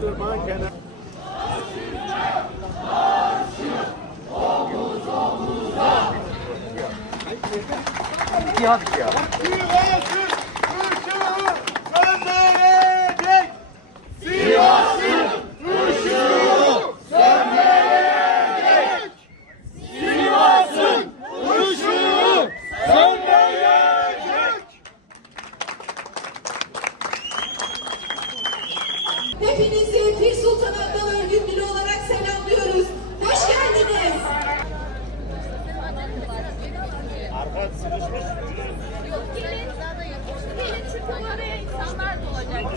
kaldırma kenar. İyi hadi ya. Yok gelin. Gelin çünkü oraya insanlar da olacak.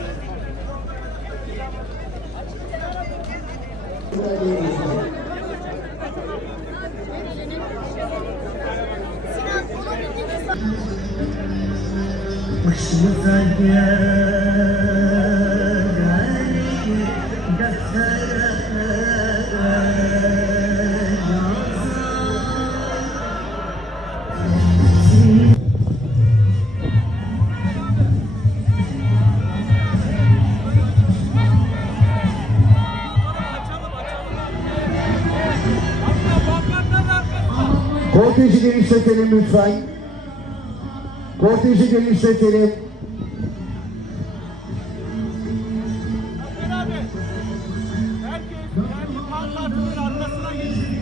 Sinan olabildiğince Başımıza geleni Korteji genişletelim lütfen. Korteji genişletelim. Beraber. Herkes kendi pankartının arkasına geçsin.